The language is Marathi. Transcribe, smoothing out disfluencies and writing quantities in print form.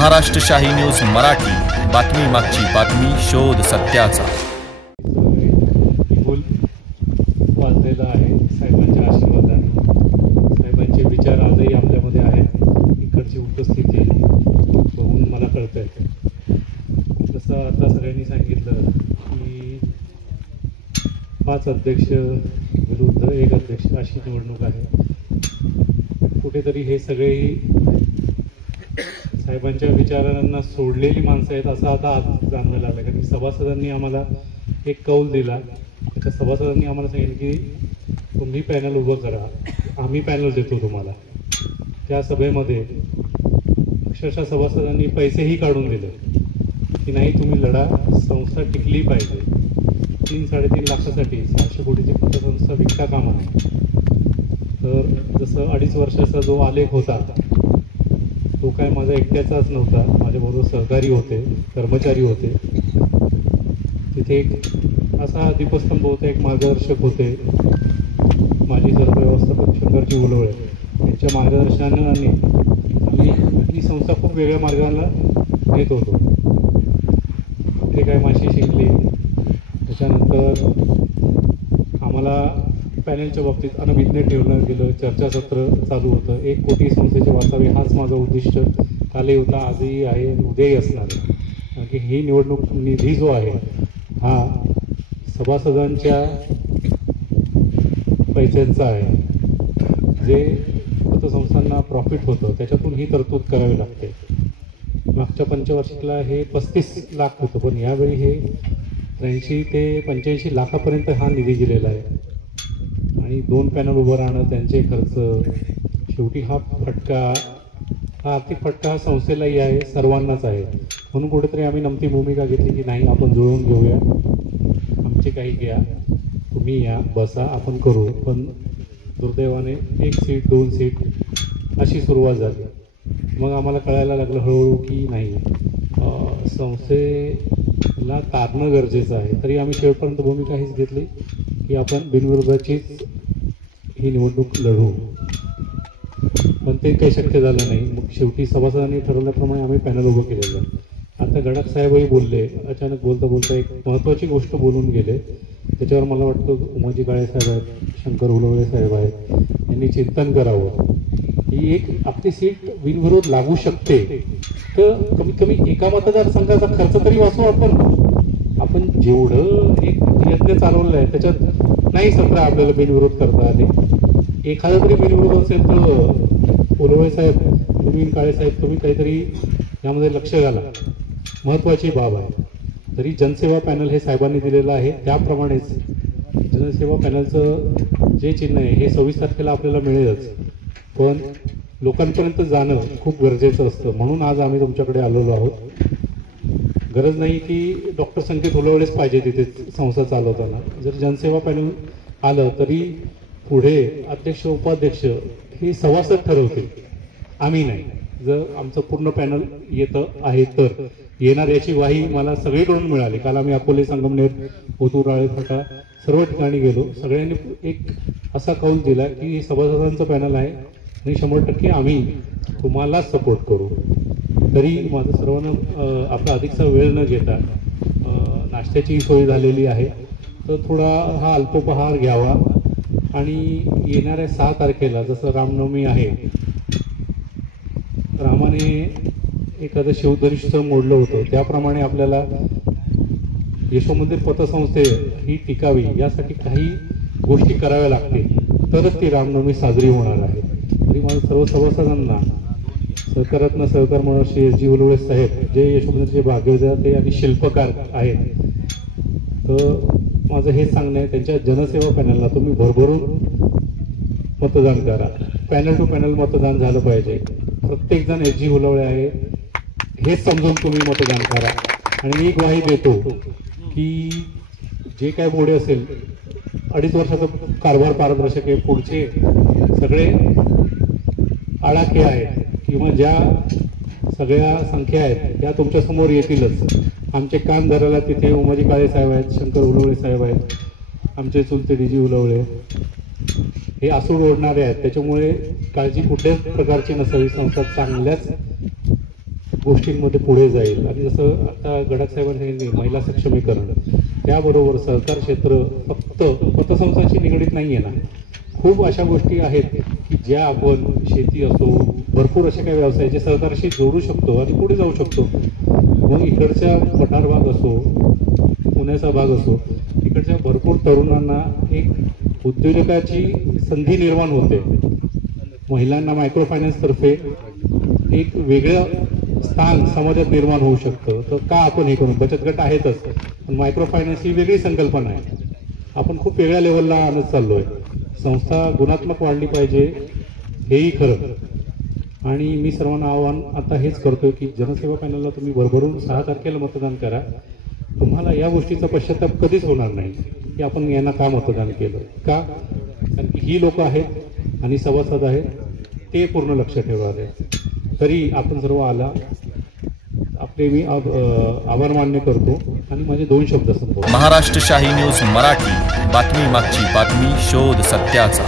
महाराष्ट्र शाही न्यूज मराठी, बातमी मागची बातमी, शोध सत्याचा। वाजलेला आहे साहेबांच्या आशीर्वादाने। साहेबांचे विचार आजही आपल्यामध्ये आहेत। इकडची उपस्थिती बघून मला कळतंय, जसं आता सगळ्यांनी सांगितलं की 5 अध्यक्ष विरुद्ध 1 अध्यक्ष अशी निवडणूक आहे। कुठेतरी हे सगळेही साहेबांच्या विचारांना सोडलेली माणसं आहेत असं आता आज जाणवायला लागलं। कारण सभासदांनी आम्हाला एक कौल दिला, त्या सभासदांनी आम्हाला सांगितलं की तुम्ही पॅनल उभं करा, आम्ही पॅनल देतो तुम्हाला। त्या सभेमध्ये अक्षरशः सभासदांनी पैसेही काढून दिले की नाही तुम्ही लढा, संस्था टिकली पाहिजे। 3-3.5 लाखासाठी 700 कोटीची पतसंस्था विकता कामा नये। तर जसं 2.5 वर्षाचा जो आलेख होता तो काय माझा एकट्याचाच नव्हता, माझ्याबरोबर सहकारी होते, कर्मचारी होते। तिथे एक असा दीपस्तंभ होता, एक मार्गदर्शक होते, माजी व्यवस्थापक शंकरजी उलवळे यांच्या मार्गदर्शनाने आम्ही ही संस्था खूप वेगळ्या मार्गाला नेत होतो। ते काय माशी शिकली, त्याच्यानंतर आम्हाला पॅनलच्या बाबतीत अनभिज्ञ ठेवलं गेलं, चर्चासत्र चालू होतं। 1 कोटी संस्थेचे वाचावे हाच माझा उद्दिष्ट कालही होता, आजही आहे, उद्याही असणार आहे। कारण की ही निवडणूक निधी जो आहे हा सभासदांच्या पैशांचा आहे, जे पतसंस्थांना प्रॉफिट होतं त्याच्यातून ही तरतूद करावी लागते। मागच्या पंचवार्षिकला हे 35 लाख होतं, पण यावेळी हे 83 ते 85 लाखापर्यंत हा निधी दिलेला आहे। आणि 2 पॅनल उभं राहणं, त्यांचे खर्च, शेवटी हा आर्थिक फटका संस्थेलाही आहे, सर्वांनाच आहे। म्हणून कुठेतरी आम्ही नमती भूमिका घेतली की नाही आपण जुळवून घेऊया, आमचे काही घ्या, तुम्ही या, बसा, आपण करू। पण दुर्दैवाने 1 सीट 2 सीट अशी सुरुवात झाली। मग आम्हाला कळायला लागलं हळूहळू की नाही, संस्थेला तारणं गरजेचं आहे। तरी आम्ही शेवटपर्यंत भूमिका हीच घेतली की आपण बिनविरोधाचीच ही निवडणूक लढू, पण ते काही शक्य झालं नाही। मग शेवटी सभासदांनी ठरवल्याप्रमाणे आम्ही पॅनल उभं केलेलं आहे। आता गडाख साहेबही बोलले, अचानक बोलता बोलता एक महत्त्वाची गोष्ट बोलून गेले, त्याच्यावर मला वाटतं उमाजी काळे साहेब आहेत, शंकर उलवळे साहेब आहेत, यांनी चिंतन करावं ही एक आपली सीट बिनविरोध लागू शकते, तर कमीत कमी एका मतदारसंघाचा खर्च तरी वाचू आपण जेवढं एक यज्ञ चालवलं आहे त्याच्यात नाही 17 आपल्याला बिनविरोध करता आले। एखादा तरी बिनविरोध असेल तर उलवळे साहेब तुम्ही, काळे साहेब तुम्ही काहीतरी यामध्ये लक्ष घाला, महत्त्वाची बाब आहे। तरी जनसेवा पॅनल हे साहेबांनी दिलेलं आहे, त्याप्रमाणेच जनसेवा पॅनलचं जे चिन्ह आहे हे 26 तारखेला आपल्याला मिळेलच, पण लोकांपर्यंत जाणं खूप गरजेचं असतं। म्हणून आज आम्ही तुमच्याकडे आलेलो आहोत। गरज नाही की डॉक्टर संकेत उलवळेच पाहिजे तिथे संस्था चालवताना, जर जनसेवा पॅनल आलं तरी पुढे अध्यक्ष उपाध्यक्ष हे सभासद ठरवतील, आम्ही नाही। जर आमचं पूर्ण पॅनल येतं आहे तर येणार याची ग्वाही मला सगळीकडून मिळाली। काल आम्ही अकोले, संगमनेर, ओतूर, राळेफाटा सर्व ठिकाणी गेलो, सगळ्यांनी एक असा कौल दिला की सभासदांचं पॅनल आहे आणि 100% आम्ही तुम्हालाच सपोर्ट करू। तरी माझं सर्वांना आपला अधिकचा वेळ न घेता नाश्त्याची सोय झालेली आहे, तर थोडा हा अल्पोपहार घ्यावा आणि येणाऱ्या 6 तारखेला जसं रामनवमी आहे, रामाने एखादं शिवधनुष्य मोडलं होतं, त्याप्रमाणे आपल्याला यशोमंदिर पतसंस्थे ही टिकावी यासाठी काही गोष्टी कराव्या लागतील, तरच ती रामनवमी साजरी होणार आहे। तरी माझ्या सर्व सभासदांना सहकाररत्न सहकार मंडळ श्री एस जी उलवळे साहेब, जे यशोमंदिरचे भाग्यविधाते आणि शिल्पकार आहेत, तर माझं हेच सांगणं आहे त्यांच्या जनसेवा पॅनलला तुम्ही भरभरून मतदान करा। पॅनल टू पॅनल मतदान झालं पाहिजे, प्रत्येकजण एस जी उलवळे आहे हेच समजून तुम्ही मतदान करा। आणि मी ग्वाही देतो की जे काय पुढे असेल 2.5 वर्षाचा कारभार पारदर्शक आहे, पुढचे सगळे आडाखे आहेत किंवा ज्या सगळ्या संख्या आहेत त्या तुमच्यासमोर येतीलच। आमचे कान धरायला तिथे उमाजी काळे साहेब आहेत, शंकर उलवळे साहेब आहेत, आमचे चुलते डीजी उलवळे हे आसूड ओढणारे आहेत, त्याच्यामुळे काळजी कुठल्याच प्रकारची नसावी। संस्था चांगल्याच गोष्टींमध्ये पुढे जाईल. आणि जसं आता गडाख साहेबांनी सांगितले महिला सक्षमीकरण, त्याबरोबर सहकार क्षेत्र फक्त पतसंस्थांशी निगडीत नाही आहे ना, खूप अशा गोष्टी आहेत की ज्या आपण शेती असो, भरपूर असे काही व्यवसाय जे सहकार्याशी जोडू शकतो आणि पुढे जाऊ शकतो. मग इकडच्या पठार भाग असो, पुण्याचा भाग असो, इकडच्या भरपूर तरुणांना एक उद्योजकाची संधी निर्माण होते. महिलांना मायक्रो फायनान्सतर्फे एक वेगळं स्थान समाजात निर्माण होऊ शकतं. तर का आपण हे करू? बचत गट आहेतच, पण मायक्रो फायनान्स ही वेगळी संकल्पना आहे. आपण खूप वेगळ्या लेवलला आणत चाललोय. संस्था गुणात्मक वाढली पाहिजे, हेही खरं. आणि मी सर्वांना आव्हान आता हेच करतोय की जनसेवा पॅनलला तुम्ही भरभरून 6 तारखेला मतदान करा. तुम्हाला या गोष्टीचा पश्चाताप कधीच होणार नाही की आपण यांना का मतदान केलं. का? कारण की ही लोक आहेत आणि सभासद आहेत, ते पूर्ण लक्ष ठेवणार आहे. तरी आपण सर्व आला, आपले मी आभार मान्य करतो आणि माझे 2 शब्द संपवतो. महाराष्ट्र शाही न्यूज मराठी, बातमी मागची बातमी, शोध सत्याचा.